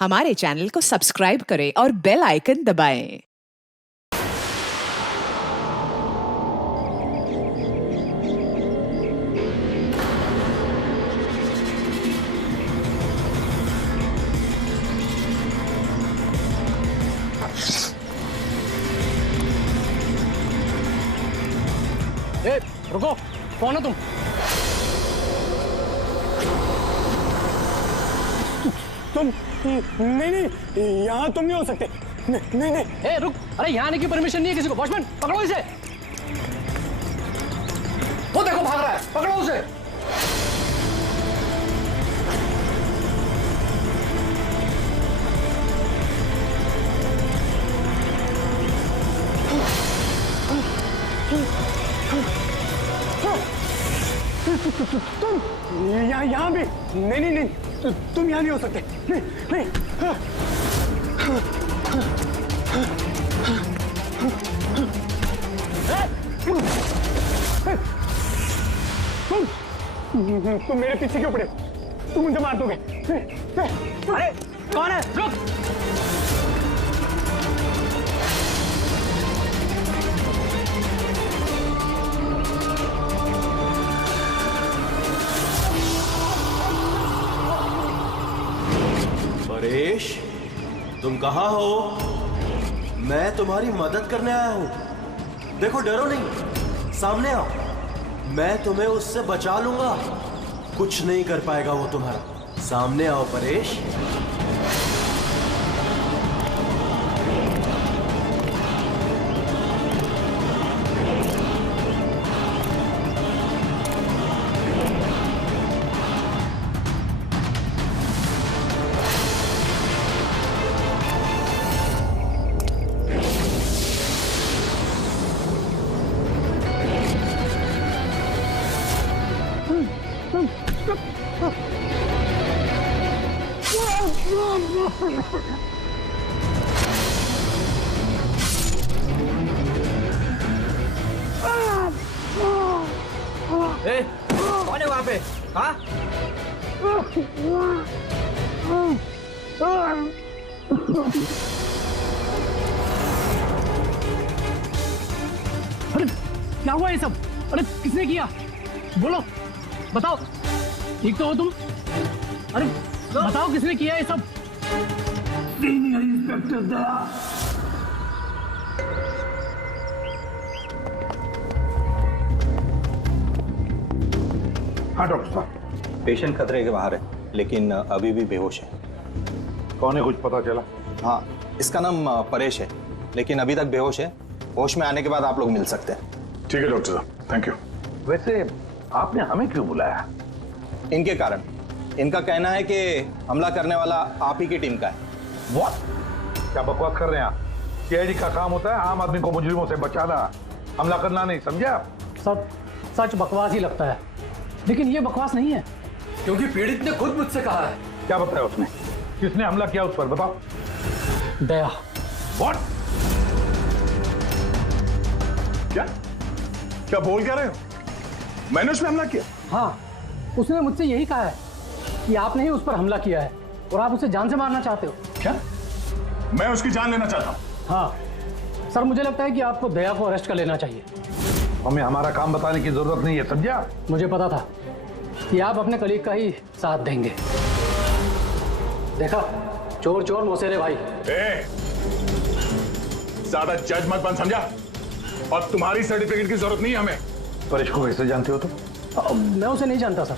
हमारे चैनल को सब्सक्राइब करें और बेल आइकन दबाएं। ए, रुको, कौन हो तुम? तुम नहीं नहीं, यहाँ तुम नहीं हो सकते। नहीं नहीं। ए, रुक, अरे यहाँ आने की परमिशन नहीं है किसी को। वॉचमैन, पकड़ो इसे। वो देखो भाग रहा है, पकड़ो उसे। तुम यहाँ भी नहीं नहीं नहीं, तुम यहाँ नहीं हो सकते। नहीं नहीं। तुम मेरे पीछे क्यों पड़े? तुम मुझे मार दोगे। अरे कौन है? रुक। परेश, तुम कहाँ हो? मैं तुम्हारी मदद करने आया हूँ। देखो, डरो नहीं, सामने आओ। मैं तुम्हें उससे बचा लूंगा। कुछ नहीं कर पाएगा वो तुम्हारा। सामने आओ परेश। ए, कौन है वहां पे? हाँ? अरे क्या हुआ ये सब? अरे किसने किया? बोलो, बताओ। ठीक तो हो तुम? अरे बताओ किसने किया ये सब? सीनियर इंस्पेक्टर दया। हाँ डॉक्टर साहब, पेशेंट खतरे के बाहर है, लेकिन अभी भी बेहोश है। कौन है, कुछ पता चला? हाँ, इसका नाम परेश है, लेकिन अभी तक बेहोश है। होश में आने के बाद आप लोग मिल सकते हैं। ठीक है डॉक्टर साहब, थैंक यू। वैसे आपने हमें क्यों बुलाया? इनके कारण। इनका कहना है कि हमला करने वाला आप ही की टीम का है। What? क्या बकवास कर रहे हैं आप? सीआईडी का काम होता है आम आदमी को मुजरिमों से बचाना, हमला करना नहीं, समझे आप? सब सच बकवास ही लगता है, लेकिन ये बकवास नहीं है, क्योंकि पीड़ित ने खुद मुझसे कहा है। क्या बताया उसने? किसने हमला किया उस पर, बताओ। दया। What? क्या क्या बोल क्या रहे हो? मैंने उस पर हमला किया? हाँ, उसने मुझसे यही कहा है कि आपने ही उस पर हमला किया है और आप उसे जान से मारना चाहते हो। क्या? मैं उसकी जान लेना चाहता हूँ? हाँ सर, मुझे लगता है कि आपको दया को अरेस्ट कर लेना चाहिए। हमें हमारा काम बताने की जरूरत नहीं है, समझे आप? मुझे पता था कि आप अपने कलीग का ही साथ देंगे। देखा, चोर चोर मौसेरे भाई। ज्यादा जज मत बन, समझा? और तुम्हारी सर्टिफिकेट की जरूरत नहीं है हमें। परेश को कैसे जानते हो तुम? मैं उसे नहीं जानता सर।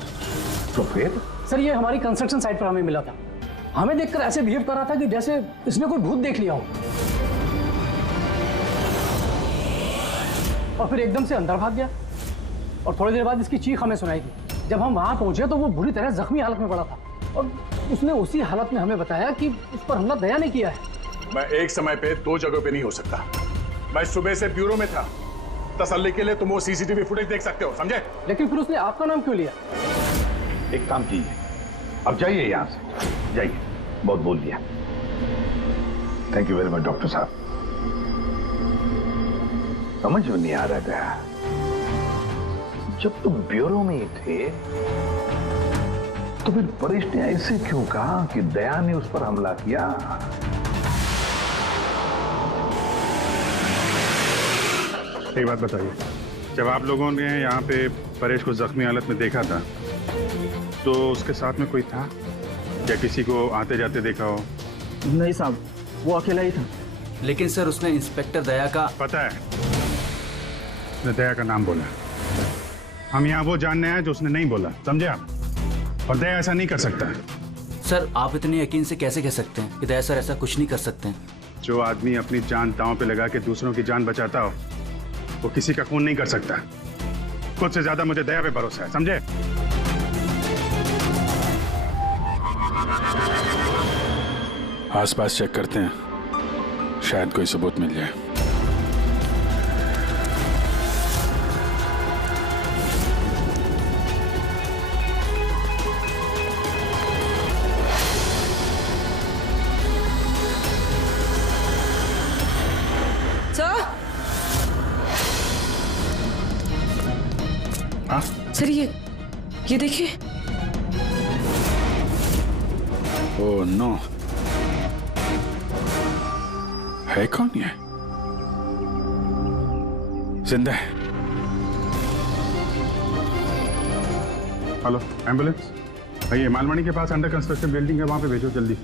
तो फिर? सर, ये हमारी कंस्ट्रक्शन साइट पर हमें मिला था। हमें देखकर ऐसे बिहेव कर रहा था कि जैसे इसने कोई भूत देख लिया हो, और फिर एकदम से अंदर भाग गया। और थोड़ी देर बाद इसकी चीख हमें सुनाई दी। जब हम वहां पहुंचे तो वो बुरी तरह जख्मी हालत में पड़ा था, और उसने उसी हालत में हमें बताया कि उस पर हमला दया ने किया है। मैं एक समय पे दो जगह पे नहीं हो सकता। मैं सुबह से ब्यूरो में था। तसल्ली के लिए तुम वो सीसीटीवी फुटेज देख सकते हो, समझे? लेकिन फिर उसने आपका नाम क्यों लिया? एक काम कीजिए, अब जाइए यहाँ से, जाइए। बहुत बोल दिया। Thank you very much doctor साहब। समझ में नहीं आ रहा था, जब तुम ब्यूरो में ही थे तो फिर परेश ने ऐसे क्यों कहा कि दया ने उस पर हमला किया? एक बात बताइए, जब आप लोगों ने यहाँ पे परेश को जख्मी हालत में देखा था तो उसके साथ में कोई था या किसी को आते जाते देखा हो? नहीं साहब, वो अकेला ही था। लेकिन सर उसने इंस्पेक्टर दया का पता है, उसने दया का नाम बोला। हम यहाँ वो जानने आए जो उसने नहीं बोला, समझे आप? और दया ऐसा नहीं कर सकता। सर आप इतने यकीन से कैसे कह सकते हैं कि दया सर ऐसा कुछ नहीं कर सकते हैं? जो आदमी अपनी जान दांव पे लगा के दूसरों की जान बचाता हो वो किसी का खून नहीं कर सकता। खुद से ज्यादा मुझे दया पे भरोसा है, समझे? आसपास चेक करते हैं, शायद कोई सबूत मिल जाए। सर, हाँ? सर ये देखिए। ओह नो, है कौन ये? जिंदा है? हेलो एम्बुलेंस, भैया मालमणी के पास अंडर कंस्ट्रक्शन बिल्डिंग है, वहां पे भेजो जल्दी।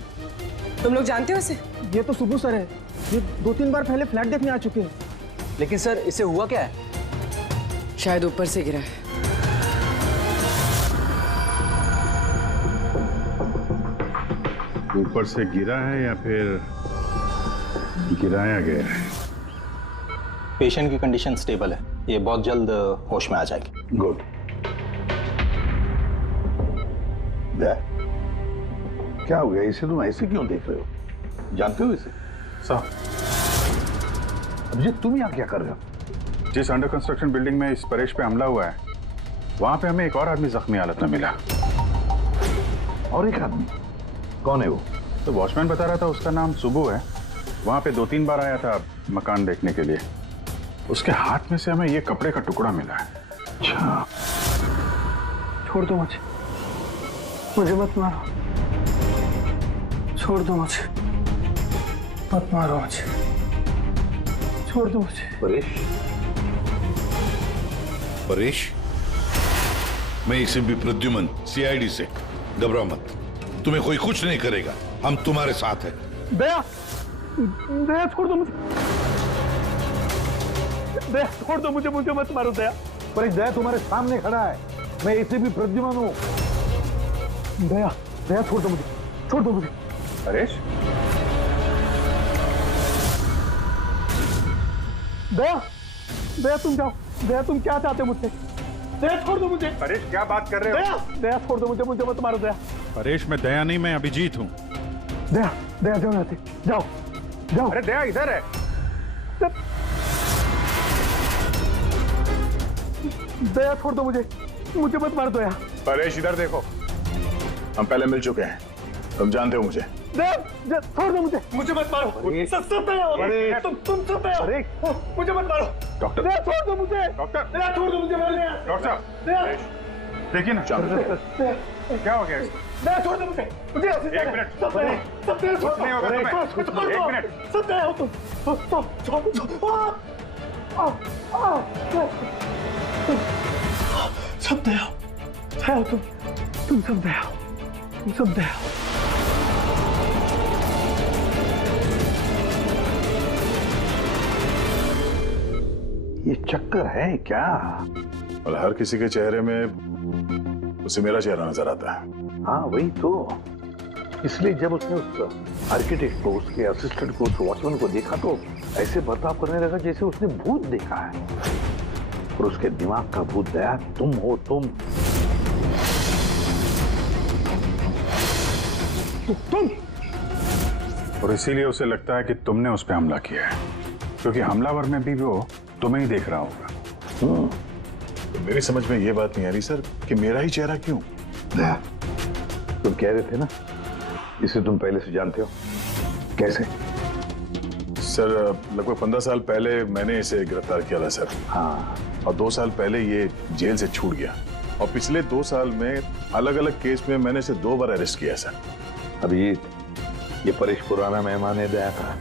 तुम लोग जानते हो इसे? ये तो सुबह सर है, ये 2-3 बार पहले फ्लैट देखने आ चुके हैं। लेकिन सर इसे हुआ क्या है? शायद ऊपर से गिरा है। ऊपर से गिरा है या फिर गिराया गया है? पेशेंट की कंडीशन स्टेबल है, ये बहुत जल्द होश में आ जाएगी। गुड। क्या हो गया? इसे तुम ऐसे क्यों देख रहे हो? जानते हो इसे? साहब, अभिजीत तुम यहाँ क्या कर रहे हो? जिस अंडर कंस्ट्रक्शन बिल्डिंग में इस परेश पे हमला हुआ है वहां पे हमें एक और आदमी जख्मी हालत में मिला। और एक आदमी? कौन है वो? तो वॉचमैन बता रहा था उसका नाम सुबू है, वहां पे 2-3 बार आया था मकान देखने के लिए। उसके हाथ में से हमें ये कपड़े का टुकड़ा मिला है। अच्छा, छोड़ दो मुझे मत मारो, छोड़ दो मुझे, मत मारो मुझे, छोड़ दो मुझे। परेश? परेश, मैं इसे भी प्रद्युमन सीआईडी से, घबराओ मत, तुम्हें कोई कुछ नहीं करेगा, हम तुम्हारे साथ हैं। दया, दया छोड़ दो मुझे, दया छोड़ दो मुझे, मुझे मत मारो दया। परेश, दया तुम्हारे सामने खड़ा है, मैं इसे भी प्रद्युमन हूँ। दया, दया छोड़ दो मुझे, छोड़ दो मुझे। परेश? दया, दया तुम जाओ, दया तुम क्या चाहते हो मुझसे? दया छोड़ दो मुझे। परेश क्या बात कर रहे हो? दया, दया छोड़ दो मुझे, मुझे मत मारो दया। परेश मैं दया नहीं, मैं अभिजीत हूँ। दया, दया जाओ यहाँ से, जाओ, जाओ। अरे दया इधर है। दया छोड़ दो मुझे, मुझे मत मार दो दया। परेश इधर देखो, हम पहले मिल चुके हैं, तुम जानते हो मुझे। दया छोड़ दो मुझे, मुझे मत मारो। सब दया हो, तुम सब दया हो, मुझे मत मारो। डॉक्टर, दया छोड़ दो मुझे, डॉक्टर, दया छोड़ दो मुझे, डॉक्टर साहब, दया, देखिए ना क्या हो गया इसको? दया छोड़ दो मुझे, मुझे एक मिनट, सब दया छोड़ नहीं होगा तुम्हें। एक मिनट, सब दया हो तुम, छोड़ दो, सब दया हो तुम सब दया हो, तुम सब दया हो। ये चक्कर है क्या? और हर किसी के चेहरे में उसे मेरा चेहरा नजर आता है। हाँ वही तो, इसलिए जब उसने उस आर्किटेक्ट को, उसके असिस्टेंट को, उस वॉचमैन को देखा तो ऐसे बर्ताव करने लगा जैसे उसने भूत देखा है। और उसके दिमाग का भूत दया तुम हो, तुम। और इसीलिए उसे लगता है कि तुमने उस पर हमला किया है, क्योंकि हमलावर में भी वो तुम्हें ही देख रहा होगा। तो मेरी समझ में ये बात नहीं आ रही सर कि मेरा ही चेहरा क्यों? दया, तुम कह रहे थे ना इसे तुम पहले से जानते हो, कैसे? सर लगभग 15 साल पहले मैंने इसे गिरफ्तार किया था सर। हाँ, और 2 साल पहले ये जेल से छूट गया। और पिछले 2 साल में अलग अलग केस में मैंने इसे 2 बार अरेस्ट किया सर। अभिजीत, ये परेश पुराना मेहमान दया था।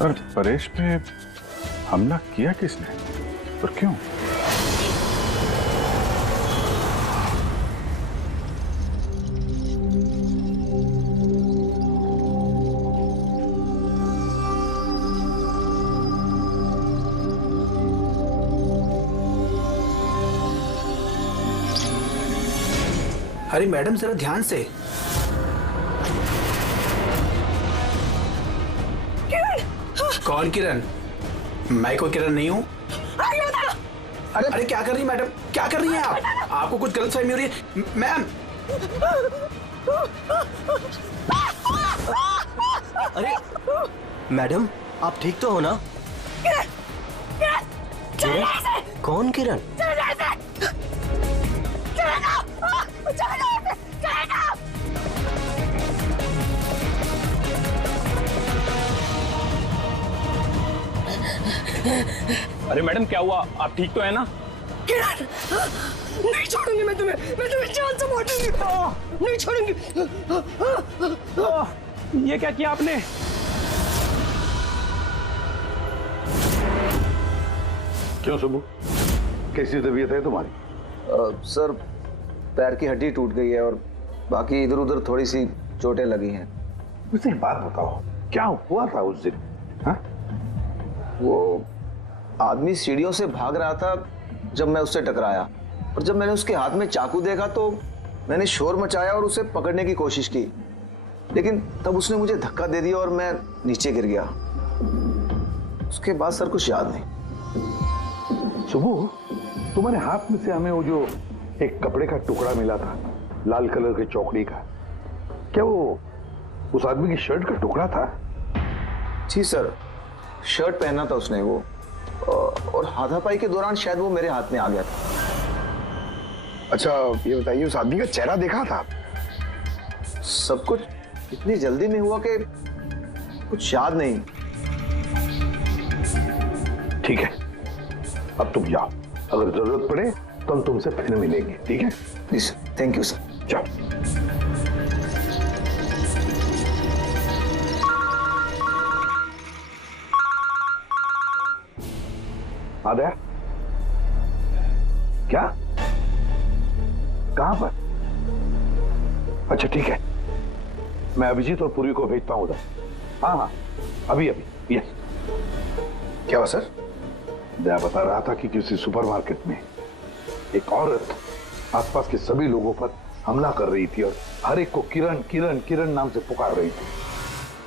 पर परेश पे हमला किया किसने और क्यों? अरे मैडम जरा ध्यान से। कौन किरण? मैं कोई किरण नहीं हूँ। अरे क्या कर रही है मैडम, क्या कर रही हैं आप? आपको कुछ गलतफहमी हो रही है मैम। अरे मैडम, आप ठीक तो हो ना? किरण? कौन किरण? अरे मैडम क्या हुआ, आप ठीक तो है ना? किरण, नहीं छोड़ूंगी मैं तुम्हें जान से मारूंगी, नहीं छोड़ूंगी। ये क्या किया आपने? क्यों सुबह, कैसी तबीयत है तुम्हारी? सर पैर की हड्डी टूट गई है और बाकी इधर उधर थोड़ी सी चोटें लगी हैं। मुझे एक बात बताओ, क्या हुआ था उस दिन? हाँ? वो आदमी सीढ़ियों से भाग रहा था जब मैं उससे टकराया, और जब मैंने उसके हाथ में चाकू देखा तो मैंने शोर मचाया और उसे पकड़ने की कोशिश की, लेकिन तब उसने मुझे धक्का दे दिया और मैं नीचे गिर गया। उसके बाद सर कुछ याद नहीं। सुबह, तुम्हारे हाथ में से हमें वो जो एक कपड़े का टुकड़ा मिला था लाल कलर की चौकड़ी का, क्या वो उस आदमी की शर्ट का टुकड़ा था? जी सर, शर्ट पहना था उसने वो, और हाथापाई के दौरान शायद वो मेरे हाथ में आ गया था। अच्छा ये बताइए, उस आदमी का चेहरा देखा था? सब कुछ इतनी जल्दी में हुआ कि कुछ याद नहीं। ठीक है, अब तुम जाओ, अगर जरूरत पड़े तो हम तुमसे फिर मिलेंगे, ठीक है? जी सर, थैंक यू सर। जाओ। आदया, क्या? कहां पर? अच्छा ठीक है, मैं अभिजीत और पूर्वी को भेजता हूं उधर। हाँ हाँ, अभी अभी। यस। क्या हुआ सर? दया बता रहा था कि किसी सुपरमार्केट में एक औरत आसपास के सभी लोगों पर हमला कर रही थी और हर एक को किरण किरण किरण नाम से पुकार रही थी।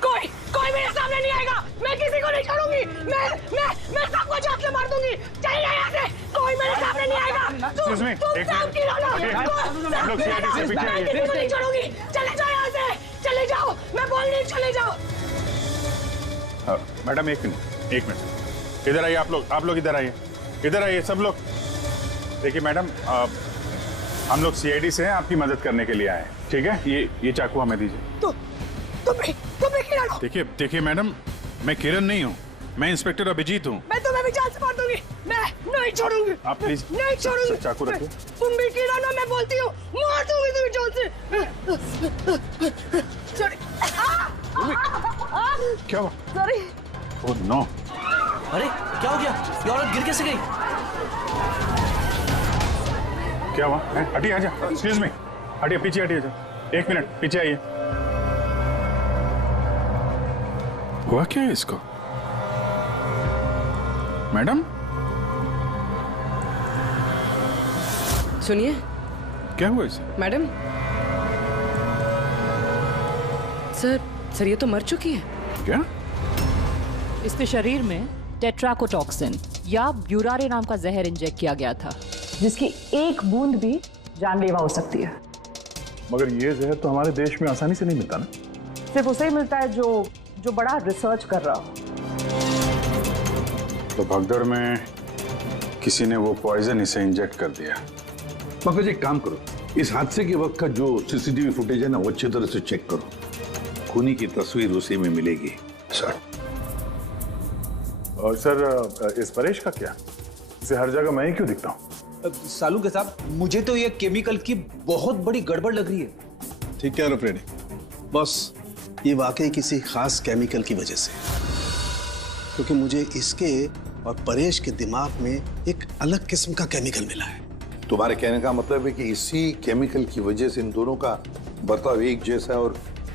कोई मेरे सामने नहीं आएगा, मैं किसी को नहीं छोड़ूंगी, मैं सबको जान से मार दूंगी। चले जाओ यहाँ से, कोई मेरे सामने नहीं आएगा। तुम सब की रौनक, मैं किसी को नहीं छोड़ूंगी। चले जाओ यहाँ से, चले जाओ, मैं बोल रही, चले जाओ। मैडम एक मिनट, इधर आइए आप लोग इधर आइए सब लोग। देखिए मैडम, हम लोग सीआईडी से हैं, आपकी मदद करने के लिए आए हैं, ठीक है? ये चाकू हमें दीजिए। तुम्हें किरण हो? देखिए मैडम, मैं किरण नहीं हूँ, मैं इंस्पेक्टर अभिजीत हूँ। मैं तुम्हें भी जान से मार दूंगी, मैं नहीं छोड़ूंगी। आप प्लीज नहीं छोड़ूंगी। चाकू रखिए। तुम भी किरण हो, मैं बोलती हूँ, मार दूंगी तुम्हें जान से। क्या हुआ? सॉरी। Oh no. अरे क्या हो गया? ये औरत गिर कैसे गई? क्या हुआ? हटिए, आजा। एक्सक्यूज मी, हटिए, पीछे हटिए। एक मिनट पीछे आइए। हुआ क्या है इसको? मैडम सुनिए। क्या हुआ इसे? मैडम, सर ये तो मर चुकी है। क्या? इसके शरीर में टेट्राकोटॉक्सिन या ब्यूरारे नाम का जहर इंजेक्ट किया गया था, जिसकी एक बूंद भी जानलेवा हो सकती है। मगर ये जहर तो हमारे देश में आसानी से नहीं मिलता ना? सिर्फ उसे ही मिलता है जो बड़ा रिसर्च कर रहा हो। तो भगदड़ में किसी ने वो पॉइजन इसे इंजेक्ट कर दिया। मगर एक काम करो, इस हादसे के वक्त का जो सीसीटीवी फुटेज है ना, वो अच्छी तरह से चेक करो। खूनी की तस्वीर उसी में मिलेगी सर। और सर, इस परेश का क्या? इसे हर जगह मैं ही क्यों दिखता हूँ? सालू के साहब, मुझे तो ये केमिकल की बहुत बड़ी गड़बड़ लग रही है। ठीक कह रहे हो फ्रेडी। बॉस, ये वाकई किसी खास केमिकल की वजह से, क्योंकि मुझे इसके और परेश के दिमाग में एक अलग किस्म का केमिकल मिला है। तुम्हारे कहने का मतलब है कि इसी केमिकल की वजह से इन दोनों का बर्ताव एक जैसा है और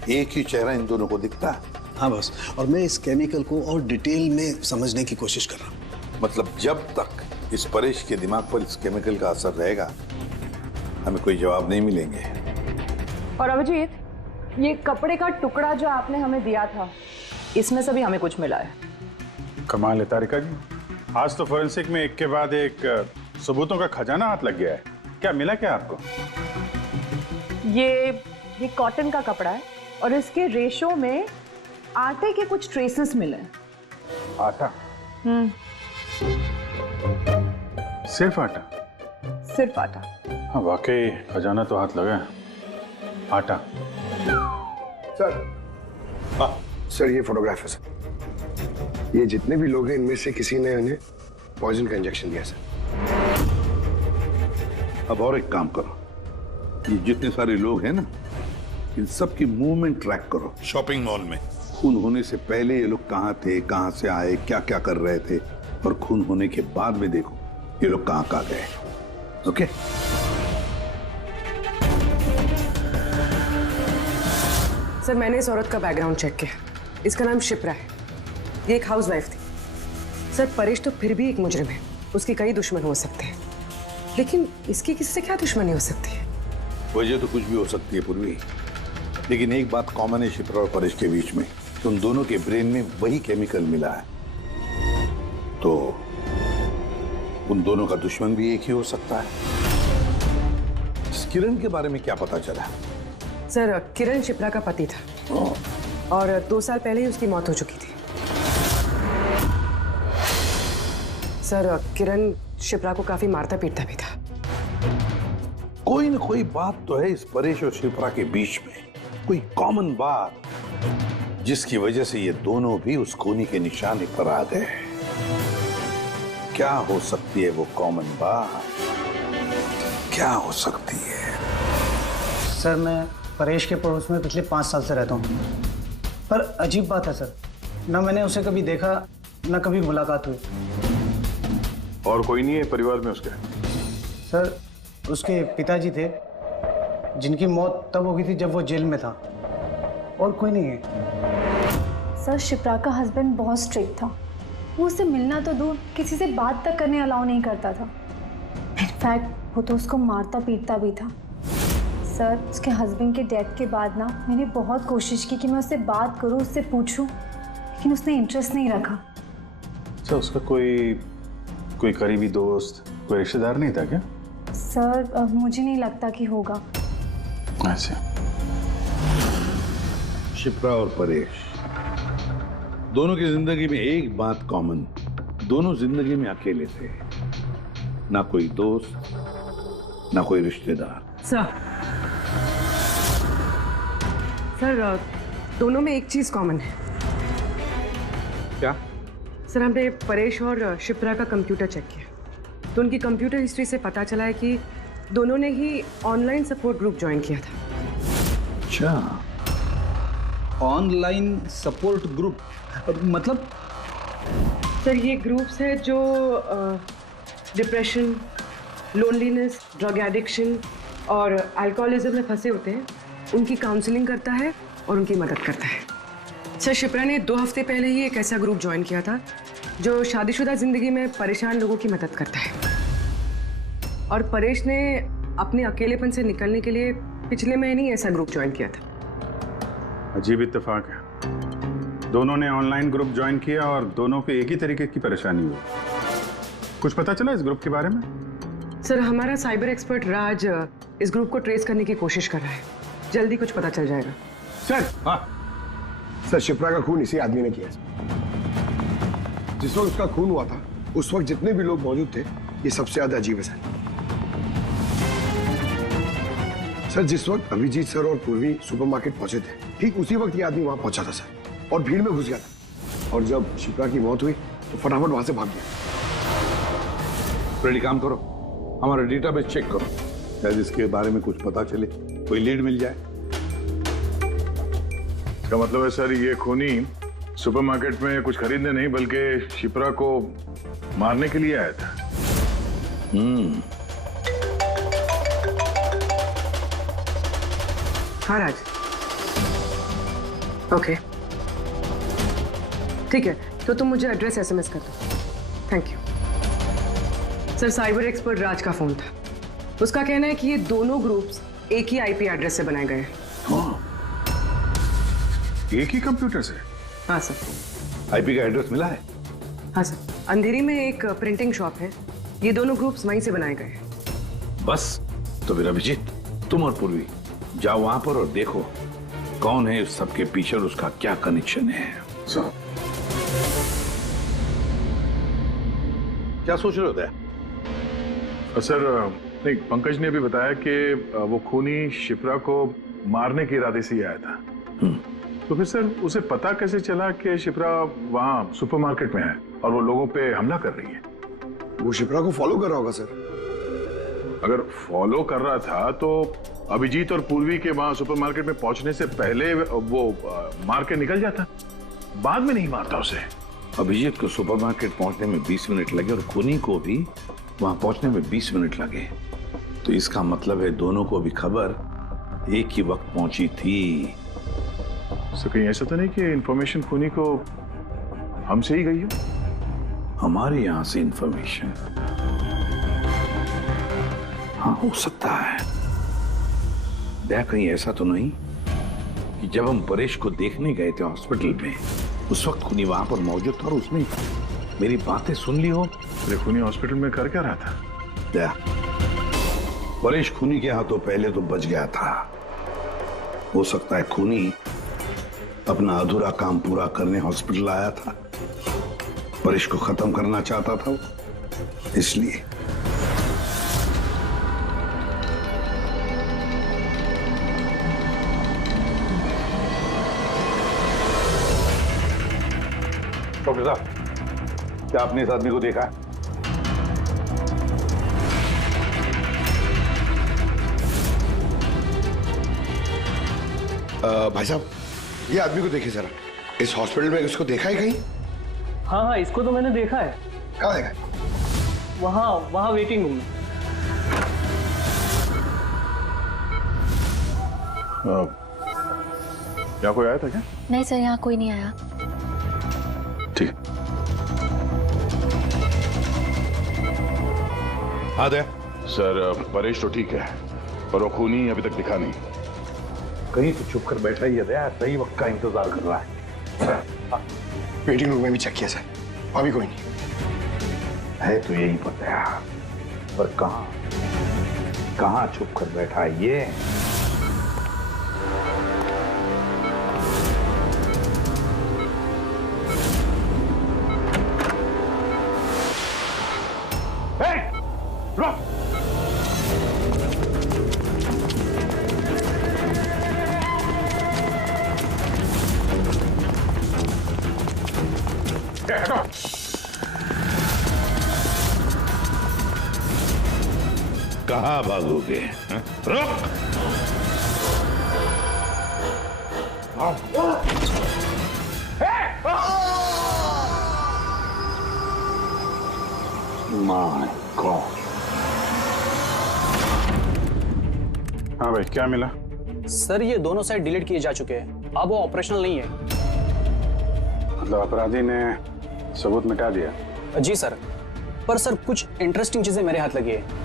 एक ही चेहरा इन दोनों को दिखता है। हाँ बॉस, और मैं इस केमिकल को और डिटेल में समझने की कोशिश कर रहा हूँ। मतलब जब तक इस परेश के दिमाग पर इस केमिकल का असर रहेगा, हमें कोई जवाब नहीं मिलेंगे। और अभिजीत, ये कपड़े का टुकड़ा जो आपने हमें दिया था, इसमें से भी हमें कुछ मिला है। कमाल है तारिका जी, आज तो फोरेंसिक में एक के बाद एक सबूतों का खजाना हाथ लग गया है। क्या मिला क्या आपको? ये कॉटन का कपड़ा है और इसके रेशो में आटे के कुछ ट्रेसेस मिले। आटा? सिर्फ आटा? सिर्फ आटा। हाँ वाकई खजाना तो हाथ लगा है। आटा। सर ये फोटोग्राफ है सर। ये जितने भी लोग हैं इनमें से किसी ने उन्हें पॉइजन का इंजेक्शन दिया सर। अब और एक काम करो, ये जितने सारे लोग हैं ना, इन सब की मूवमेंट ट्रैक करो। शॉपिंग मॉल में खून होने से पहले ये लोग कहाँ थे, कहाँ से आए, क्या क्या कर रहे थे, और खून होने के बाद में देखो ये लोग कहाँ कहाँ गए। ओके? सर मैंने इस औरत का बैकग्राउंड चेक किया। इसका नाम शिप्रा है। ये एक हाउसवाइफ थी। सर परेश तो फिर भी एक मुजरिम है, उसके कई दुश्मन हो सकते हैं, लेकिन इसकी किससे क्या दुश्मनी हो सकती है? वजह तो कुछ भी हो सकती है पूर्वी, लेकिन एक बात कॉमन है शिप्रा और परेश के बीच में, उन दोनों के ब्रेन में वही केमिकल मिला है। तो उन दोनों का दुश्मन भी एक ही हो सकता है। इस किरण के बारे में क्या पता चला? सर किरण शिप्रा का पति था और 2 साल पहले ही उसकी मौत हो चुकी थी। सर किरण शिप्रा को काफी मारता पीटता भी था। कोई न कोई बात तो है इस परेश और शिप्रा के बीच में, कोई कॉमन बात, जिसकी वजह से ये दोनों भी उस खूनी के निशाने पर आ गए। क्या हो सकती है वो कॉमन बात? क्या हो सकती है? सर मैं परेश के पड़ोस में पिछले 5 साल से रहता हूँ, पर अजीब बात है सर, ना मैंने उसे कभी देखा, ना कभी मुलाकात हुई। और कोई नहीं है परिवार में उसके? सर उसके पिताजी थे, जिनकी मौत तब हो गई थी जब वो जेल में था, और कोई नहीं है। सर शिप्रा का हस्बैंड बहुत स्ट्रिक्ट था। वो उससे मिलना तो दूर, किसी से बात तक करने अलाउ नहीं करता था। इनफैक्ट वो तो उसको मारता पीटता भी था। सर उसके हस्बैंड के डेथ के बाद ना मैंने बहुत कोशिश की कि मैं उससे बात करूं, उससे पूछूं, लेकिन उसने इंटरेस्ट नहीं रखा। अच्छा, उसका कोई करीबी दोस्त, कोई रिश्तेदार नहीं था क्या? सर मुझे नहीं लगता कि होगा। ऐसे शिप्रा और परेश दोनों की जिंदगी में एक बात कॉमन, दोनों जिंदगी में अकेले थे, ना कोई दोस्त ना कोई रिश्तेदार। सर दोनों में एक चीज कॉमन है। क्या? सर हमने परेश और शिप्रा का कंप्यूटर चेक किया, तो उनकी कंप्यूटर हिस्ट्री से पता चला है कि दोनों ने ही ऑनलाइन सपोर्ट ग्रुप ज्वाइन किया था। अच्छा, ऑनलाइन सपोर्ट ग्रुप मतलब? सर ये ग्रुप्स है जो डिप्रेशन, लोनलीनेस, ड्रग एडिक्शन और अल्कोहलिज्म में फंसे होते हैं, उनकी काउंसलिंग करता है और उनकी मदद करता है। सर शिप्रा ने 2 हफ्ते पहले ही एक ऐसा ग्रुप ज्वाइन किया था जो शादीशुदा जिंदगी में परेशान लोगों की मदद करता है, और परेश ने अपने अकेलेपन से निकलने के लिए पिछले महीने ही ऐसा ग्रुप ज्वाइन किया था। अजीब इत्तेफाक है, दोनों ने ऑनलाइन ग्रुप ज्वाइन किया और दोनों को एक ही तरीके की परेशानी हुई। कुछ पता चला इस ग्रुप के बारे में? सर हमारा साइबर एक्सपर्ट राज इस ग्रुप को ट्रेस करने की कोशिश कर रहा है, जल्दी कुछ पता चल जाएगा। सर सर शिप्रा का खून इसी आदमी ने किया। जिस वक्त उसका खून हुआ था उस वक्त जितने भी लोग मौजूद थे, ये सबसे ज्यादा अजीब है सर। जिस वक्त अभिजीत सर और पूर्वी सुपरमार्केट पहुंचे थे, ठीक उसी वक्त ये आदमी वहां पहुंचा था सर, और भीड़ में घुस गया था, और जब शिप्रा की मौत हुई तो फटाफट वहां से भाग गया। रेडी, काम करो, हमारा डेटाबेस चेक करो, शायद इसके बारे में कुछ पता चले, कोई लीड मिल जाए। इसका मतलब है सर, ये खूनी सुपरमार्केट में कुछ खरीदने नहीं बल्कि शिप्रा को मारने के लिए आया था। हाँ राज, ओके ठीक है, तो तुम मुझे एड्रेस एसएमएस कर दो। Thank you sir. Cyber expert Raj का फोन था, उसका कहना है कि ये दोनों ग्रुप्स एक ही आईपी एड्रेस से बनाए गए हैं। एक ही कंप्यूटर से? हाँ सर। आईपी का एड्रेस मिला है? हाँ सर, अंधेरी में एक प्रिंटिंग शॉप है, ये दोनों ग्रुप्स वहीं से बनाए गए हैं। बस, तो फिर अभिजीत तुम और पूर्वी जाओ वहां पर और देखो कौन है इस सबके पीछे और उसका क्या कनेक्शन है। क्या सोच रहे होते हैं? सर नहीं, पंकज ने भी बताया कि वो खूनी शिप्रा को मारने के इरादे से ही आया था। तो फिर सर उसे पता कैसे चला कि शिप्रा वहां सुपरमार्केट में है और वो लोगों पे हमला कर रही है? वो शिप्रा को फॉलो कर रहा होगा सर। अगर फॉलो कर रहा था तो अभिजीत और पूर्वी के वहां सुपरमार्केट में पहुंचने से पहले वो मार के निकल जाता, बाद में नहीं मारता उसे। अभिजीत को सुपरमार्केट पहुंचने में 20 मिनट लगे और खूनी को भी वहां पहुंचने में 20 मिनट लगे, तो इसका मतलब है दोनों को भी खबर एक ही वक्त पहुंची थी। सर कहीं ऐसा तो नहीं कि इंफॉर्मेशन खूनी को हमसे ही गई हो? हमारे यहां से इंफॉर्मेशन? हाँ हो सकता है। देख कहीं ऐसा तो नहीं कि जब हम परेश को देखने गए थे हॉस्पिटल में, उस वक्त खूनी वहां पर मौजूद था और उसने मेरी बातें सुन ली हो? खूनी हॉस्पिटल में कर क्या रहा था? परेश खूनी के हाथों पहले तो बच गया था। हो सकता है खूनी अपना अधूरा काम पूरा करने हॉस्पिटल आया था, परेश को खत्म करना चाहता था इसलिए। डॉक्टर साहब, क्या आपने इस आदमी को देखा? भाई साहब, ये आदमी को देखिए जरा, इस हॉस्पिटल में इसको देखा है कहीं? हाँ हाँ, इसको तो मैंने देखा है। कहाँ देखा है? वहाँ वेटिंग रूम में। यहाँ कोई आया था क्या? नहीं सर, यहाँ कोई नहीं आया। ठीक। हाँ दे सर, परेश तो ठीक है पर वो खूनी अभी तक दिखा नहीं। कहीं तो चुप कर बैठा ही है, सही वक्त का इंतजार कर रहा है। वेटिंग रूम में भी चेक किया सर, अभी कोई नहीं है। तो यही पता है, पर कहाँ छुप कर बैठा है ये? कहाँ भागोगे? रुक! My God! हाँ भाई, क्या मिला? सर ये दोनों साइड डिलीट किए जा चुके हैं, अब वो ऑपरेशनल नहीं है। मतलब अपराधी ने सबूत मिटा दिया? जी सर, पर सर कुछ इंटरेस्टिंग चीजें मेरे हाथ लगी है।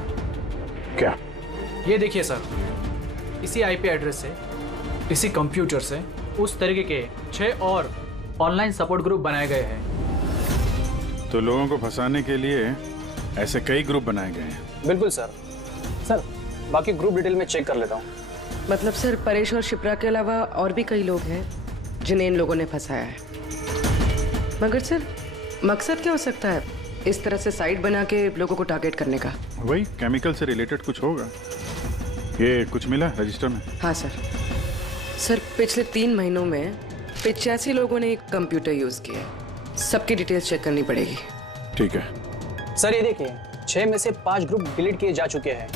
क्या? ये देखिए सर, इसी आईपी एड्रेस से, इसी कंप्यूटर से उस तरीके के 6 और ऑनलाइन सपोर्ट ग्रुप बनाए गए हैं। तो लोगों को फंसाने के लिए ऐसे कई ग्रुप बनाए गए हैं? बिल्कुल सर। सर बाकी ग्रुप डिटेल में चेक कर लेता हूँ। मतलब सर, परेश और शिप्रा के अलावा और भी कई लोग हैं जिन्हें इन लोगों ने फंसाया है। मगर सर मकसद क्या हो सकता है इस तरह से साइट बना के लोगों को टारगेट करने का? वही केमिकल से रिलेटेड कुछ होगा। ये कुछ मिला रजिस्टर में? हाँ सर। सर पिछले 3 महीनों में 85 लोगों ने एक कंप्यूटर यूज किया है। सबकी डिटेल्स चेक करनी पड़ेगी। ठीक है। सर ये देखिए 6 में से 5 ग्रुप डिलीट किए जा चुके हैं,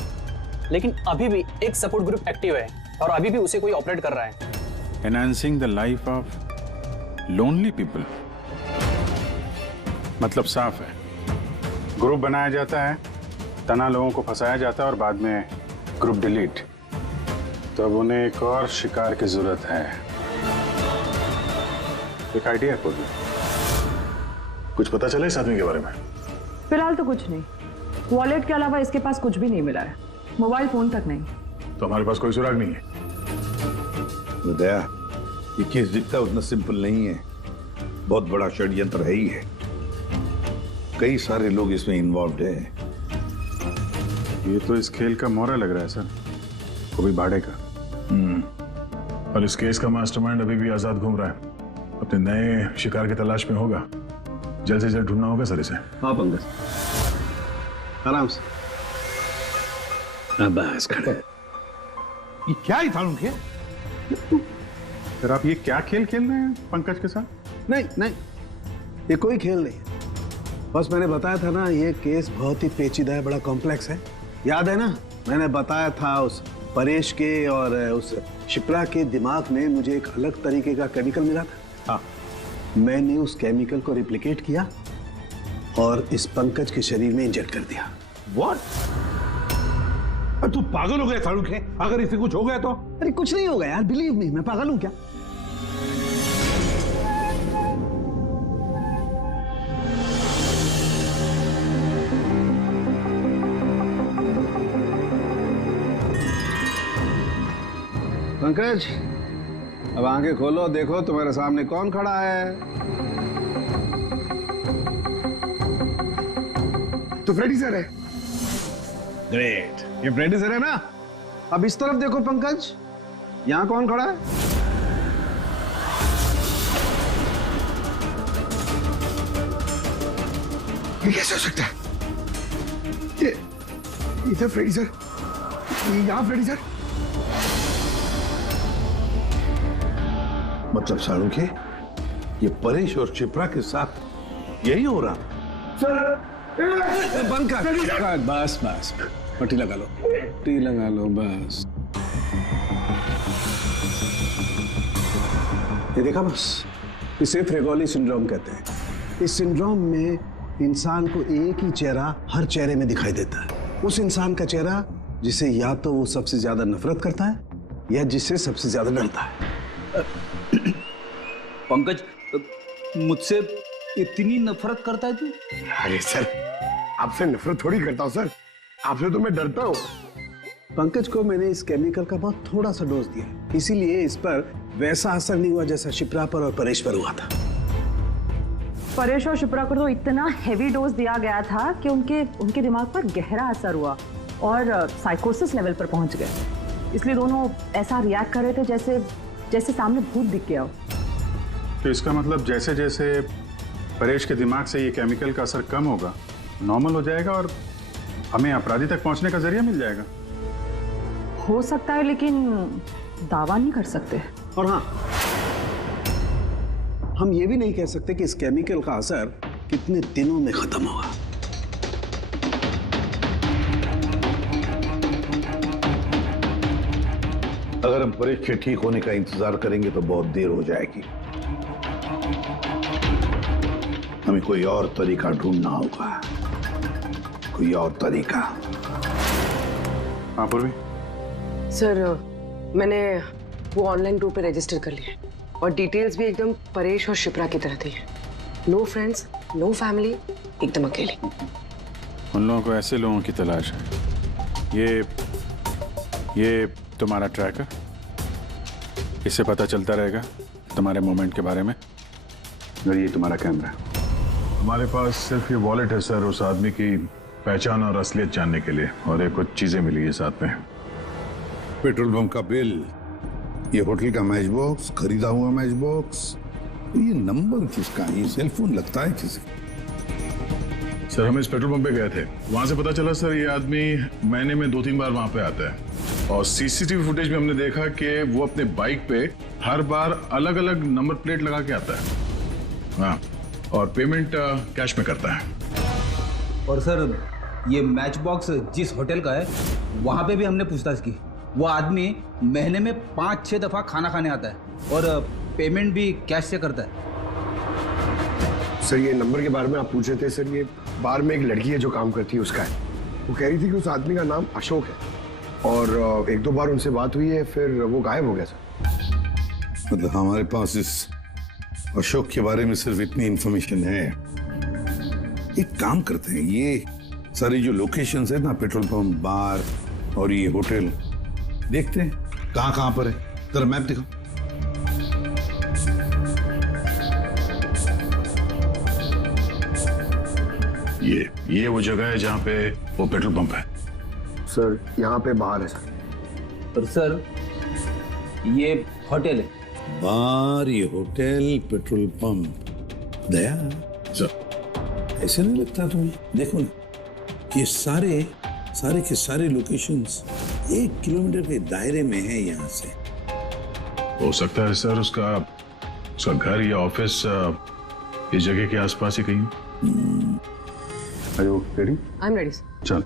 लेकिन अभी भी एक सपोर्ट ग्रुप एक्टिव है और अभी भी उसे कोई ऑपरेट कर रहा है। Enhancing the life of lonely people, मतलब साफ है, ग्रुप बनाया जाता है, तना लोगों को फंसाया जाता है और बाद में ग्रुप डिलीट। तो अब उन्हें एक और शिकार की जरूरत है। एक आइडिया है कुछ पता चला इस आदमी के बारे में? फिलहाल तो कुछ नहीं। वॉलेट के अलावा इसके पास कुछ भी नहीं मिला है, मोबाइल फोन तक नहीं। तो हमारे पास कोई सुराग नहीं है। दया, ये केस दिखता उतना सिंपल नहीं है, बहुत बड़ा षड्यंत्र है ही है। कई सारे लोग इसमें इन्वॉल्व है। ये तो इस खेल का मोहरा लग रहा है सर, कोई भाड़े का। और इस केस का मास्टरमाइंड अभी भी आजाद घूम रहा है, अपने नए शिकार की तलाश में होगा। जल्द से जल्द ढूंढना होगा सर इसे। हाँ पंकज, आराम से। बस खड़े। ये क्या ही था उनके? सर आप ये क्या खेल खेल रहे हैं पंकज के साथ? नहीं नहीं, ये कोई खेल नहीं है। बस मैंने बताया था ना, ये केस बहुत ही पेचीदा है, बड़ा कॉम्प्लेक्स है। याद है ना, मैंने बताया था उस परेश के और उस शिप्रा के दिमाग में मुझे एक अलग तरीके का केमिकल मिला था। हाँ, मैंने उस केमिकल को रिप्लिकेट किया और इस पंकज के शरीर में इंजेक्ट कर दिया। What? तू पागल हो गया फारूक है? अगर इसे कुछ हो गया तो? अरे कुछ नहीं होगा यार, बिलीव मी, मैं पागल हूं क्या? पंकज, अब आंखें खोलो, देखो तुम्हारे सामने कौन खड़ा है। तो फ्रेडी सर है। ग्रेट, ये फ्रेडी सर है ना। अब इस तरफ देखो पंकज, यहां कौन खड़ा है? ये कैसे हो सकता है? ये इधर फ्रेडी सर, यहां फ्रेडी सर। मतलब शाहरुख है, ये परेश और शिप्रा के साथ यही हो रहा? बंद कर। बस बस, पट्टी लगा लो, पट्टी लगा लो बस। ये देखा बस, इसे फ्रेगोली सिंड्रोम कहते हैं। इस सिंड्रोम में इंसान को एक ही चेहरा हर चेहरे में दिखाई देता है। उस इंसान का चेहरा जिसे या तो वो सबसे ज्यादा नफरत करता है या जिससे सबसे ज्यादा डरता है। पंकज, मुझसे इतनी नफरत करता है तू? अरे सर, आपसे नफरत थोड़ी करता हूँ सर, आपसे तो मैं डरता हूँ। पंकज को मैंने इस केमिकल का बहुत थोड़ा सा डोज दिया, इसीलिए इस पर वैसा असर नहीं हुआ जैसा शिप्रा पर और परेश पर हुआ था। परेश और शिप्रा को तो इतना हेवी डोज दिया गया था कि उनके दिमाग पर गहरा असर हुआ और साइकोसिस लेवल पर पहुंच गए। इसलिए दोनों ऐसा रिएक्ट कर रहे थे जैसे सामने भूत दिख गया हो। तो इसका मतलब जैसे जैसे परेश के दिमाग से ये केमिकल का असर कम होगा, नॉर्मल हो जाएगा और हमें अपराधी तक पहुंचने का जरिया मिल जाएगा। हो सकता है, लेकिन दावा नहीं कर सकते। और हाँ, हम ये भी नहीं कह सकते कि इस केमिकल का असर कितने दिनों में खत्म होगा। अगर हम परेश के ठीक होने का इंतजार करेंगे तो बहुत देर हो जाएगी। हमें कोई और तरीका ढूंढना होगा, कोई और तरीका। हाँ पूर्वी। सर, मैंने वो ऑनलाइन ग्रुप पे रजिस्टर कर लिया और डिटेल्स भी एकदम परेश और शिप्रा की तरह दी है। नो फ्रेंड्स, नो फैमिली, एकदम अकेले। उन लोगों को ऐसे लोगों की तलाश है। ये तुम्हारा ट्रैकर, इससे पता चलता रहेगा तुम्हारे मूवमेंट के बारे में। और ये तुम्हारा कैमरा। हमारे पास सिर्फ ये वॉलेट है सर, उस आदमी की पहचान और असलियत जानने के लिए, और ये कुछ चीजें मिली है साथ में। पेट्रोल पंप का बिल, ये होटल का मैच बॉक्स, खरीदा हुआ मैच बॉक्स, ये नंबर किसका? ये सेलफोन लगता है किसका? सर, हम इस पेट्रोल पंप पे गए थे, वहां से पता चला सर ये आदमी महीने में 2-3 बार वहां पे आता है। और सीसीटीवी फुटेज में हमने देखा कि वो अपने बाइक पे हर बार अलग अलग नंबर प्लेट लगा के आता है। हाँ, और पेमेंट कैश में करता है। और सर ये मैच बॉक्स जिस होटल का है वहाँ पे भी हमने पूछताछ की। वो आदमी महीने में 5-6 दफ़ा खाना खाने आता है और पेमेंट भी कैश से करता है। सर ये नंबर के बारे में आप पूछ रहे थे सर, ये बार में एक लड़की है जो काम करती है उसका है। वो कह रही थी कि उस आदमी का नाम अशोक है और 1-2 बार उनसे बात हुई है, फिर वो गायब हो गया सर। मतलब हमारे पास इस अशोक के बारे में सिर्फ इतनी इंफॉर्मेशन है। एक काम करते हैं, ये सारी जो लोकेशंस है ना, पेट्रोल पंप, बार और ये होटल, देखते हैं कहाँ पर है। जरा मैप दिखाओ। ये वो जगह है जहाँ पे वो पेट्रोल पंप है। सर यहाँ पे बाहर है सर। और सर ये होटल है। बार, ये होटल, पेट्रोल पंप। दया सर, ऐसे नहीं लगता तुम्हें? देखो ना, ये सारे के सारे लोकेशंस 1 किलोमीटर के दायरे में है यहाँ से। हो सकता है सर उसका घर या ऑफिस इस जगह के आसपास ही कहीं। Are you ready? I'm ready. चल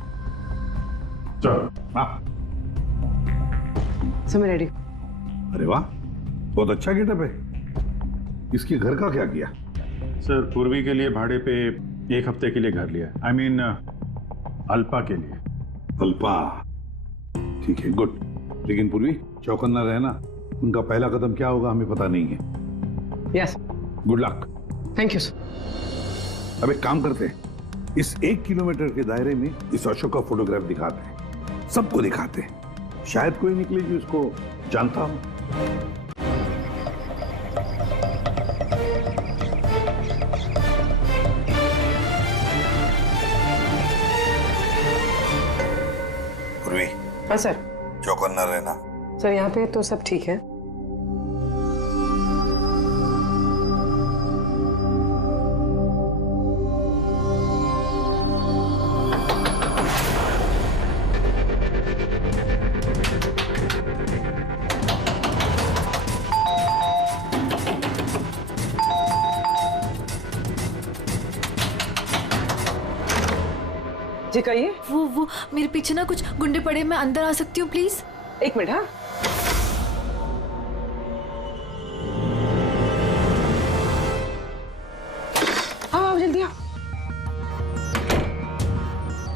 सर मैं रेडी। अरे वाह, बहुत अच्छा गेटअप है। इसके घर का क्या किया? सर पूर्वी के लिए भाड़े पे 1 हफ्ते के लिए घर लिया। I mean, अल्पा के लिए। अल्पा, ठीक है, गुड। लेकिन पूर्वी चौकन्ना रहना, उनका पहला कदम क्या होगा हमें पता नहीं है। Yes. Good luck. Thank you sir. अब एक काम करते हैं, इस 1 किलोमीटर के दायरे में इस अशोक का फोटोग्राफ दिखाते हैं, सबको दिखाते हैं। शायद कोई निकले जो इसको जानता हो। पूर्वी। हाँ सर। चौकन्ना रहना। सर यहाँ पे तो सब ठीक है। जी कहिए। वो मेरे पीछे ना कुछ गुंडे पड़े, मैं अंदर आ सकती हूँ प्लीज? 1 मिनट। हाँ हाँ जल्दी आओ।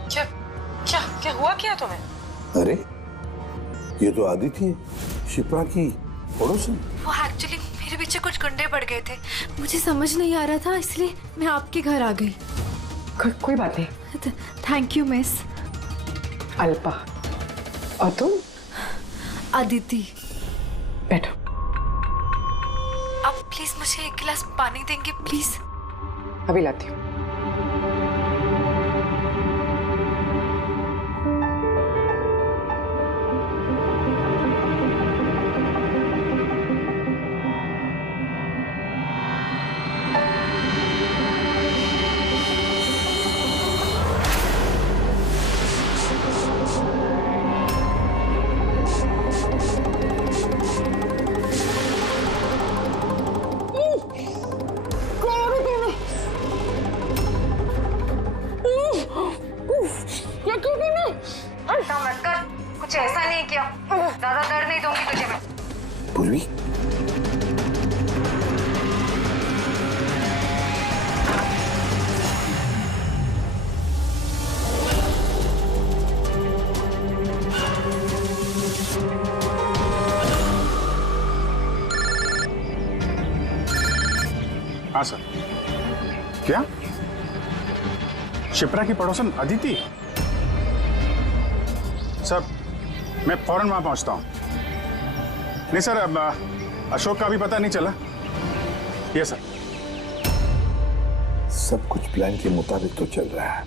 क्या क्या क्या हुआ क्या तुम्हें? अरे ये तो आदित्य है, शिप्रा की पड़ोसन। वो एक्चुअली मेरे पीछे कुछ गुंडे पड़ गए थे, मुझे समझ नहीं आ रहा था, इसलिए मैं आपके घर आ गई। कोई बात नहीं। Thank you miss. अल्पा। और तुम? अदिति। बैठो। आप प्लीज मुझे 1 गिलास पानी देंगे प्लीज? अभी लाती हूँ। कुछ ऐसा नहीं किया, ज्यादा दर्द नहीं दूंगी तुझे मैं। पूर्वी, हाँ सर। क्या शिप्रा की पड़ोसन अदिति? सर मैं फौरन वहां पहुंचता हूं। नहीं सर, अब अशोक का भी पता नहीं चला। ये सर। सब कुछ प्लान के मुताबिक तो चल रहा है।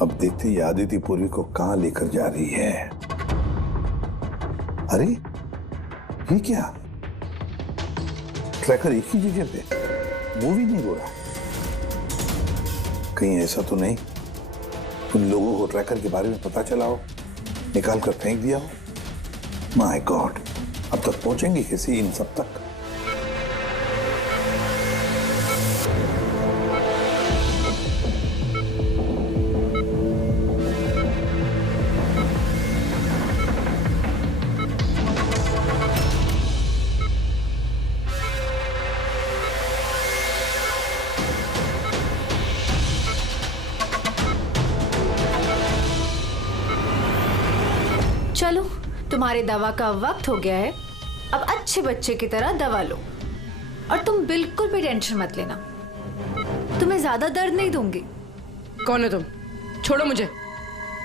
अब देखते ही आदिति पूर्वी को कहां लेकर जा रही है। अरे ये क्या, ट्रैकर एक ही जगह पे मूवी नहीं हो रहा? कहीं ऐसा तो नहीं उन लोगों को ट्रैकर के बारे में पता चला हो, निकाल कर फेंक दिया हो? माय गॉड, अब तक पहुंचेंगे कैसे इन सब तक? तुम्हारे दवा का वक्त हो गया है, अब अच्छे बच्चे की तरह दवा लो। और तुम बिल्कुल भी टेंशन मत लेना, तुम्हें ज्यादा दर्द नहीं दूंगी। कौन है तुम? छोड़ो मुझे,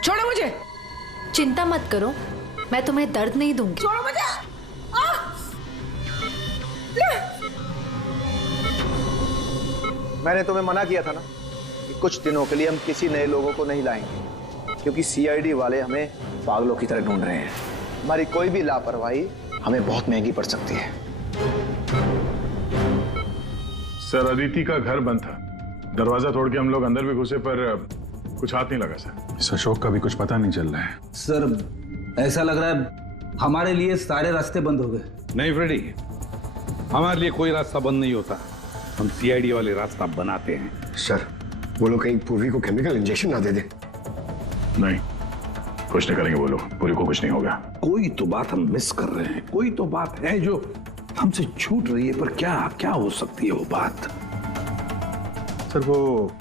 छोड़ो मुझे। चिंता मत करो, मैं तुम्हें दर्द नहीं दूंगी। छोड़ो मुझे। मैंने तुम्हें मना किया था ना कि कुछ दिनों के लिए हम किसी नए लोगों को नहीं लाएंगे, क्योंकि सीआईडी वाले हमें पागलों की तरह ढूंढ रहे हैं। हमारी कोई भी लापरवाही हमें बहुत महंगी पड़ सकती है। सर, अदिति का घर बंद था, दरवाजा तोड़ के हम लोग अंदर भी घुसे पर कुछ हाथ नहीं लगा सर। इस अशोक का भी कुछ पता नहीं चल रहा है। सर, ऐसा लग रहा है हमारे लिए सारे रास्ते बंद हो गए। नहीं फ्रेडी, हमारे लिए कोई रास्ता बंद नहीं होता, हम सीआईडी वाले रास्ता बनाते हैं। सर, वो लोग कहीं पूर्वी को केमिकल इंजेक्शन ना दे दे। नहीं, कुछ नहीं करेंगे वो लोग, पूरी को कुछ नहीं होगा। कोई तो बात हम मिस कर रहे हैं, कोई तो बात है जो हमसे छूट रही है, पर क्या क्या हो सकती है वो बात? सर, वो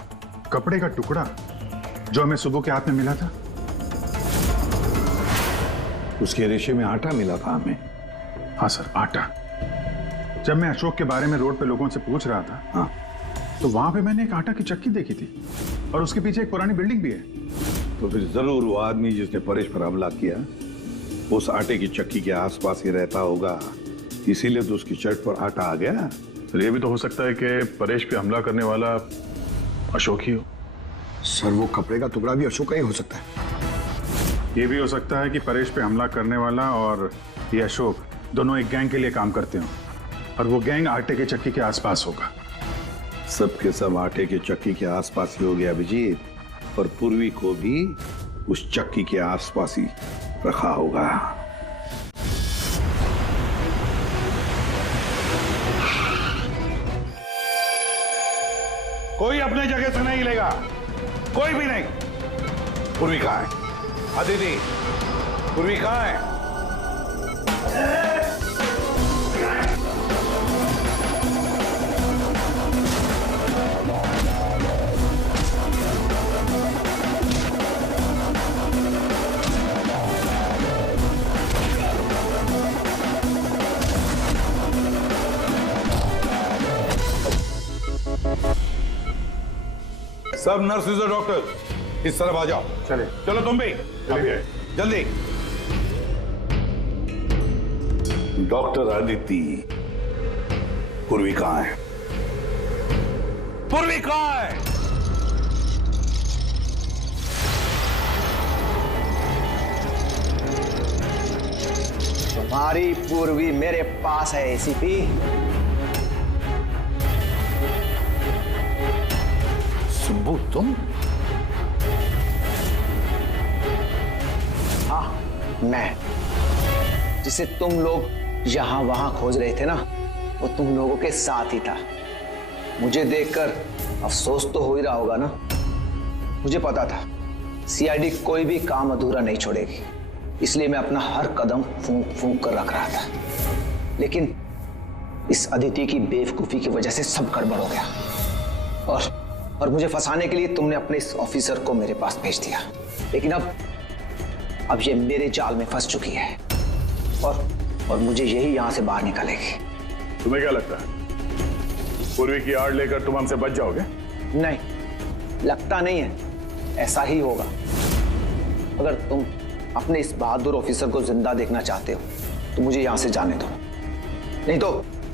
कपड़े का टुकड़ा जो हमें सुबह के हाथ में मिला था, उसके रेशे में आटा मिला था हमें। हाँ सर, आटा। जब मैं अशोक के बारे में रोड पे लोगों से पूछ रहा था, हाँ, तो वहां पे मैंने एक आटा की चक्की देखी थी और उसके पीछे एक पुरानी बिल्डिंग भी है। तो फिर जरूर वो आदमी जिसने परेश पर हमला किया उस आटे की चक्की के आसपास ही रहता होगा, इसीलिए तो उसकी शर्ट पर आटा आ गया। सर, ये भी तो हो सकता है कि परेश पे हमला करने वाला अशोक ही हो। सर, वो कपड़े का टुकड़ा भी अशोक का ही हो सकता है। ये भी हो सकता है कि परेश पे हमला करने वाला और ये अशोक दोनों एक गैंग के लिए काम करते हो और वो गैंग आटे के चक्की के आसपास होगा। सबके सब आटे के चक्की के आसपास ही हो गया अभिजीत, और पूर्वी को भी उस चक्की के आसपास ही रखा होगा। कोई अपने जगह से नहीं लेगा, कोई भी नहीं। पूर्वी कहाँ है? अदिति, पूर्वी कहाँ है? सब नर्सेज और डॉक्टर इस तरफ आ जाओ। चले, चलो तुम भी जल्दी। डॉक्टर अदिति, पूर्वी कहाँ है? पूर्वी कहाँ है? तुम्हारी पूर्वी मेरे पास है एसीपी। सुब्बू, तुम? हाँ, मैं। जिसे तुम लोग यहां वहां खोज रहे थे ना, वो तुम लोगों के साथ ही था। मुझे देखकर अफसोस तो हो ही रहा होगा ना। मुझे पता था सीआईडी कोई भी काम अधूरा नहीं छोड़ेगी, इसलिए मैं अपना हर कदम फूंक फूंक कर रख रहा था। लेकिन इस अदिति की बेवकूफी की वजह से सब गड़बड़ हो गया और मुझे फंसाने के लिए तुमने अपने इस ऑफिसर को मेरे पास भेज दिया। लेकिन अब ये मेरे जाल में फंस चुकी है और मुझे यही यहां से बाहर निकालेगी। तुम्हें क्या लगता है पूर्वी की आड़ लेकर तुम हमसे बच जाओगे? नहीं, लगता नहीं है, ऐसा ही होगा। अगर तुम अपने इस बहादुर ऑफिसर को जिंदा देखना चाहते हो तो मुझे यहां से जाने दो,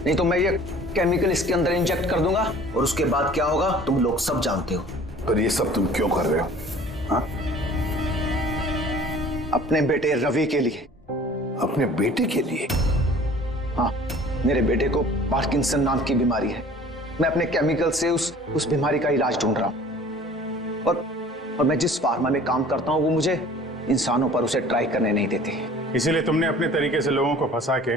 नहीं तो मैं ये केमिकल इसके अंदर इंजेक्ट कर दूंगा और उसके बाद क्या होगा तुम लोग सब जानते हो। पर ये सब तुम क्यों कर रहे हो? हाँ? अपने बेटे रवि के लिए। अपने बेटे के लिए? हाँ, मेरे बेटे को पार्किंसन नाम की बीमारी है। मैं अपने केमिकल से उस बीमारी का इलाज ढूंढ रहा हूं और मैं जिस फार्मा में काम करता हूं वो मुझे इंसानों पर उसे ट्राई करने नहीं देती। इसीलिए तुमने अपने तरीके से लोगों को फंसा के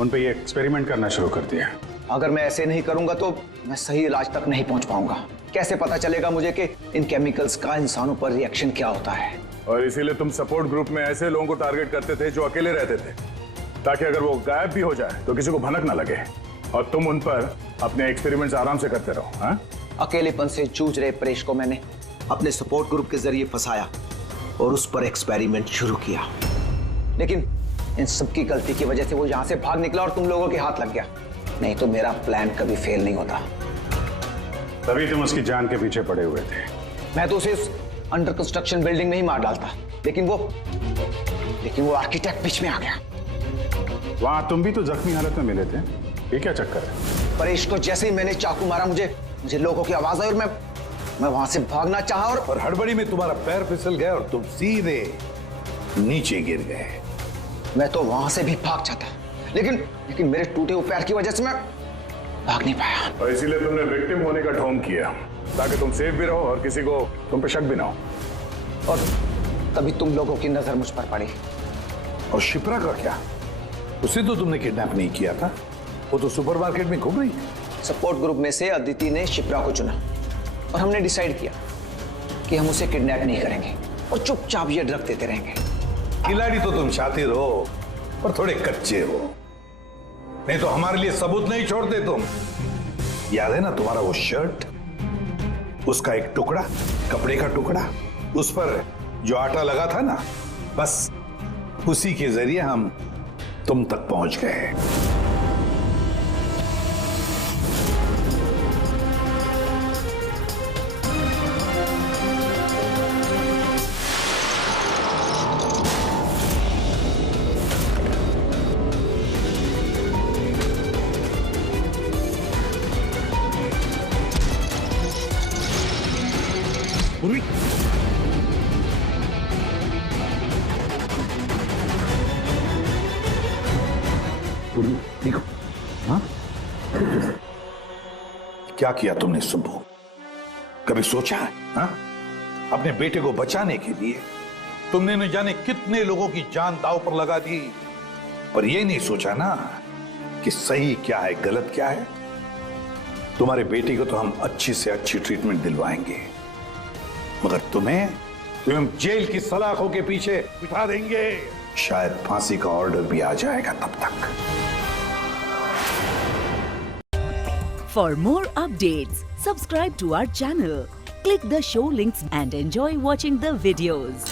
उन पे ये एक्सपेरिमेंट करना शुरू कर दिया। अगर मैं ऐसे नहीं करूंगा तो मैं सही इलाज तक नहीं पहुंच पाऊंगा। कैसे पता चलेगा मुझे कि इन केमिकल्स का इंसानों पर रिएक्शन क्या होता है? और इसीलिए तुम सपोर्ट ग्रुप में ऐसे लोगों को टारगेट करते थे जो अकेले रहते थे, ताकि अगर वो गायब भी हो जाए तो किसी को भनक ना लगे और तुम उन पर अपने एक्सपेरिमेंट्स आराम से करते रहो। हाँ? अकेलेपन से जूझ रहे परेश को मैंने अपने सपोर्ट ग्रुप के जरिए फंसाया और उस पर एक्सपेरिमेंट शुरू किया। इन सबकी गलती की वजह से वो यहाँ से भाग निकला और तुम लोगों के हाथ लग गया। नहीं तो मेरा प्लान कभी फेल नहीं होता। तभी तुम उसकी जान के पीछे पड़े हुए थे। मैं तो उसे इस अंडर कंस्ट्रक्शन बिल्डिंग में ही मार डालता, लेकिन वो आर्किटेक्ट बीच में आ गया। वहां तुम भी तो जख्मी हालत में मिले थे, ये क्या चक्कर है? परेश को जैसे ही मैंने चाकू मारा मुझे लोगों की आवाज आई और मैं वहां से भागना चाहा और हड़बड़ी में तुम्हारा पैर फिसल गया और तुम सीधे नीचे गिर गए। मैं तो वहां से भी भाग जाता, लेकिन मेरे टूटे हुए पैर की वजह से मैं भाग नहीं पाया। और इसीलिए तुमने विक्टिम होने का ढोंग किया ताकि तुम सेफ भी रहो और किसी को तुम पे शक भी ना हो। और तभी तुम लोगों की नजर मुझ पर पड़ी। और शिप्रा का क्या? उसे तो तुमने किडनैप नहीं किया था, वो तो सुपरमार्केट में घूम रही थी। सपोर्ट ग्रुप में से अदिति ने शिप्रा को चुना और हमने डिसाइड किया कि हम उसे किडनैप नहीं करेंगे और चुपचाप ये ड्रग देते रहेंगे। खिलाड़ी तो तुम शातिर हो पर थोड़े कच्चे हो, नहीं तो हमारे लिए सबूत नहीं छोड़ते तुम। याद है ना तुम्हारा वो शर्ट, उसका एक टुकड़ा, कपड़े का टुकड़ा, उस पर जो आटा लगा था ना, बस उसी के जरिए हम तुम तक पहुंच गए। देखो, हाँ? क्या किया तुमने सुब्बू? कभी सोचा है? हाँ? अपने बेटे को बचाने के लिए तुमने न जाने कितने लोगों की जान दांव पर लगा दी, पर यह नहीं सोचा ना कि सही क्या है गलत क्या है। तुम्हारे बेटे को तो हम अच्छी से अच्छी ट्रीटमेंट दिलवाएंगे, मगर तुम्हें जेल की सलाखों के पीछे बिठा देंगे। शायद फांसी का ऑर्डर भी आ जाएगा तब तक। For more updates, subscribe to our channel, click the show links and enjoy watching the videos.